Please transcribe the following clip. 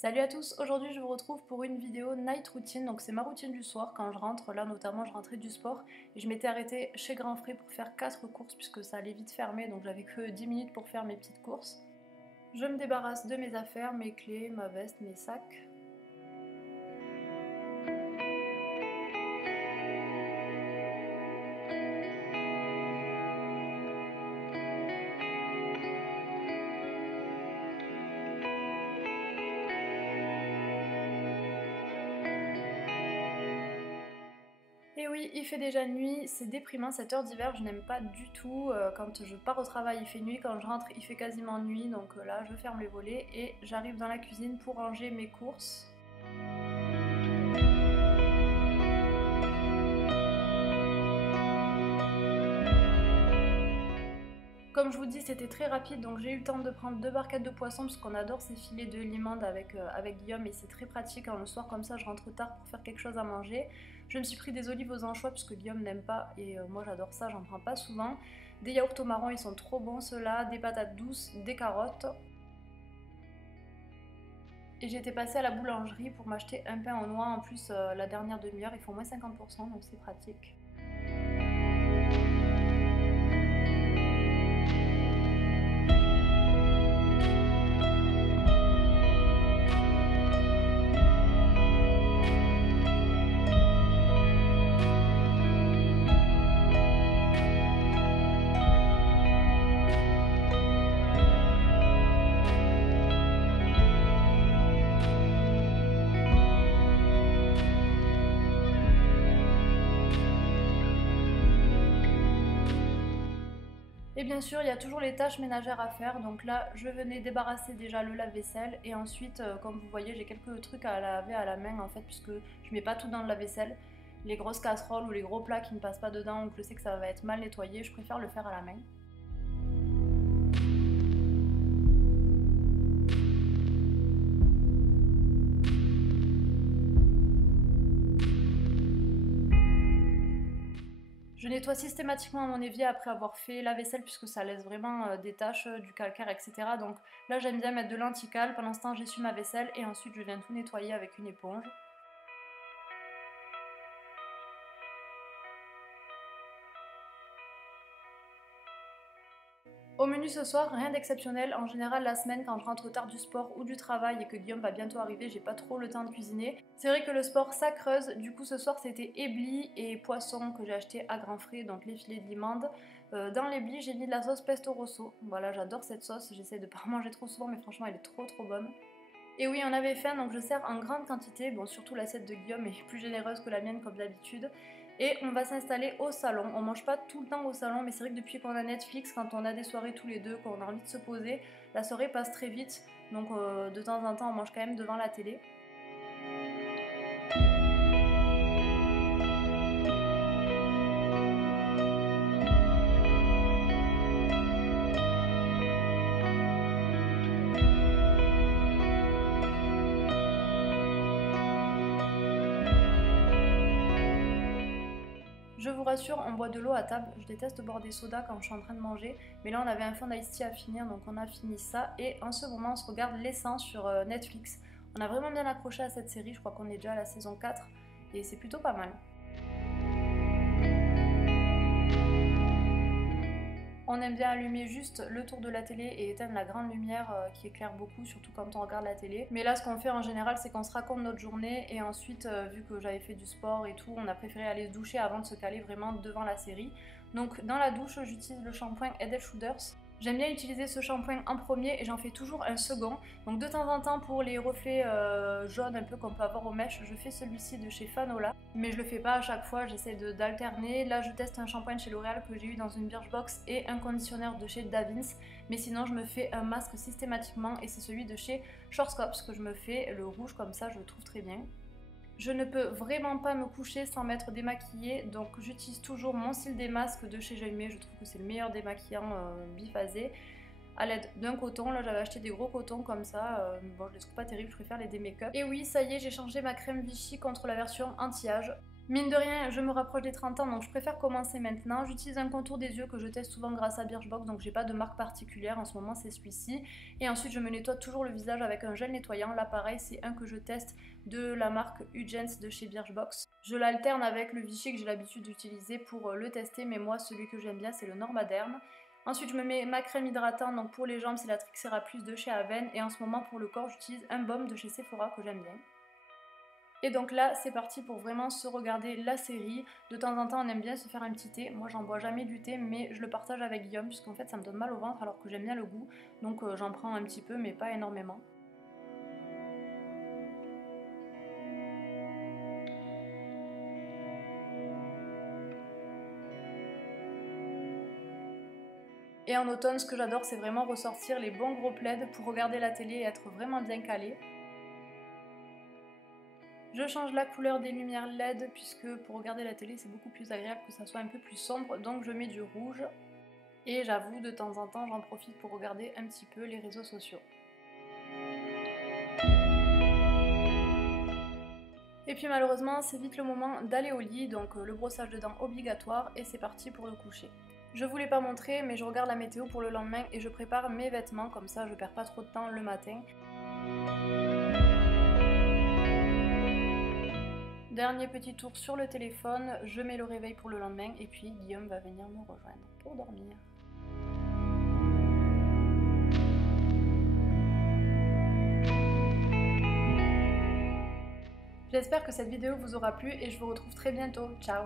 Salut à tous, aujourd'hui je vous retrouve pour une vidéo night routine, donc c'est ma routine du soir quand je rentre, là notamment je rentrais du sport et je m'étais arrêtée chez Grand Frais pour faire 4 courses puisque ça allait vite fermer donc j'avais que 10 minutes pour faire mes petites courses. Je me débarrasse de mes affaires, mes clés, ma veste, mes sacs. Et oui, il fait déjà nuit, c'est déprimant cette heure d'hiver, je n'aime pas du tout. Quand je pars au travail il fait nuit, quand je rentre il fait quasiment nuit, donc là je ferme les volets et j'arrive dans la cuisine pour ranger mes courses. Comme je vous dis, c'était très rapide, donc j'ai eu le temps de prendre 2 barquettes de poisson parce qu'on adore ces filets de limande avec Guillaume et c'est très pratique quand le soir comme ça je rentre tard pour faire quelque chose à manger. Je me suis pris des olives aux anchois puisque Guillaume n'aime pas et moi j'adore ça, j'en prends pas souvent. Des yaourts au marron, ils sont trop bons ceux-là, des patates douces, des carottes. Et j'étais passée à la boulangerie pour m'acheter un pain aux noix en plus la dernière demi-heure, ils font moins 50% donc c'est pratique. Et bien sûr, il y a toujours les tâches ménagères à faire. Donc là, je venais débarrasser déjà le lave-vaisselle. Et ensuite, comme vous voyez, j'ai quelques trucs à laver à la main en fait, puisque je mets pas tout dans le lave-vaisselle. Les grosses casseroles ou les gros plats qui ne passent pas dedans ou que je sais que ça va être mal nettoyé, je préfère le faire à la main. Je nettoie systématiquement mon évier après avoir fait la vaisselle puisque ça laisse vraiment des taches, du calcaire, etc. Donc là j'aime bien mettre de l'anticale, pendant ce temps j'essuie ma vaisselle et ensuite je viens tout nettoyer avec une éponge. Au menu ce soir, rien d'exceptionnel. En général, la semaine, quand je rentre tard du sport ou du travail et que Guillaume va bientôt arriver, j'ai pas trop le temps de cuisiner. C'est vrai que le sport ça creuse. Du coup, ce soir, c'était éblis et poissons que j'ai acheté à Grand Frais, donc les filets de limande. Dans l'éblis, j'ai mis de la sauce pesto rosso. Voilà, j'adore cette sauce. J'essaie de pas en manger trop souvent, mais franchement, elle est trop bonne. Et oui, on avait faim, donc je sers en grande quantité. Bon, surtout l'assiette de Guillaume est plus généreuse que la mienne, comme d'habitude. Et on va s'installer au salon. On mange pas tout le temps au salon, mais c'est vrai que depuis qu'on a Netflix, quand on a des soirées tous les deux, qu'on a envie de se poser, la soirée passe très vite. Donc de temps en temps, on mange quand même devant la télé. Je vous rassure, on boit de l'eau à table. Je déteste boire des sodas quand je suis en train de manger. Mais là, on avait un fond d'ice tea à finir, donc on a fini ça. Et en ce moment, on se regarde l'essence sur Netflix. On a vraiment bien accroché à cette série. Je crois qu'on est déjà à la saison 4. Et c'est plutôt pas mal. On aime bien allumer juste le tour de la télé et éteindre la grande lumière qui éclaire beaucoup, surtout quand on regarde la télé. Mais là, ce qu'on fait en général, c'est qu'on se raconte notre journée et ensuite, vu que j'avais fait du sport et tout, on a préféré aller se doucher avant de se caler vraiment devant la série. Donc dans la douche, j'utilise le shampoing Head & Shoulders. J'aime bien utiliser ce shampoing en premier et j'en fais toujours un second. Donc de temps en temps, pour les reflets jaunes un peu qu'on peut avoir aux mèches, je fais celui-ci de chez Fanola. Mais je le fais pas à chaque fois, j'essaie d'alterner. Là, je teste un shampoing chez L'Oréal que j'ai eu dans une Birchbox et un conditionneur de chez Davins. Mais sinon, je me fais un masque systématiquement et c'est celui de chez Schwarzkopf que je me fais. Le rouge comme ça, je le trouve très bien. Je ne peux vraiment pas me coucher sans m'être démaquillée, donc j'utilise toujours mon cils des masques de chez Jaime. Je trouve que c'est le meilleur démaquillant biphasé à l'aide d'un coton. Là, j'avais acheté des gros cotons comme ça. Bon, je les trouve pas terribles, je préfère les démake-up. Et oui, ça y est, j'ai changé ma crème Vichy contre la version anti-âge. Mine de rien, je me rapproche des 30 ans, donc je préfère commencer maintenant. J'utilise un contour des yeux que je teste souvent grâce à Birchbox, donc j'ai pas de marque particulière en ce moment, c'est celui-ci. Et ensuite, je me nettoie toujours le visage avec un gel nettoyant. Là, pareil, c'est un que je teste de la marque Ugence de chez Birchbox. Je l'alterne avec le Vichy que j'ai l'habitude d'utiliser pour le tester, mais moi, celui que j'aime bien, c'est le Normaderm. Ensuite, je me mets ma crème hydratante, donc pour les jambes, c'est la Trixera Plus de chez Aven. Et en ce moment, pour le corps, j'utilise un baume de chez Sephora que j'aime bien. Et donc là, c'est parti pour vraiment se regarder la série. De temps en temps, on aime bien se faire un petit thé. Moi, j'en bois jamais du thé, mais je le partage avec Guillaume, puisqu'en fait, ça me donne mal au ventre alors que j'aime bien le goût. Donc j'en prends un petit peu, mais pas énormément. Et en automne, ce que j'adore, c'est vraiment ressortir les bons gros plaids pour regarder la télé et être vraiment bien calé. Je change la couleur des lumières LED puisque pour regarder la télé c'est beaucoup plus agréable que ça soit un peu plus sombre, donc je mets du rouge. Et j'avoue, de temps en temps j'en profite pour regarder un petit peu les réseaux sociaux. Et puis malheureusement c'est vite le moment d'aller au lit, donc le brossage de dents obligatoire et c'est parti pour le coucher. Je voulais pas montrer mais je regarde la météo pour le lendemain et je prépare mes vêtements, comme ça je perds pas trop de temps le matin. Dernier petit tour sur le téléphone, je mets le réveil pour le lendemain et puis Guillaume va venir me rejoindre pour dormir. J'espère que cette vidéo vous aura plu et je vous retrouve très bientôt. Ciao!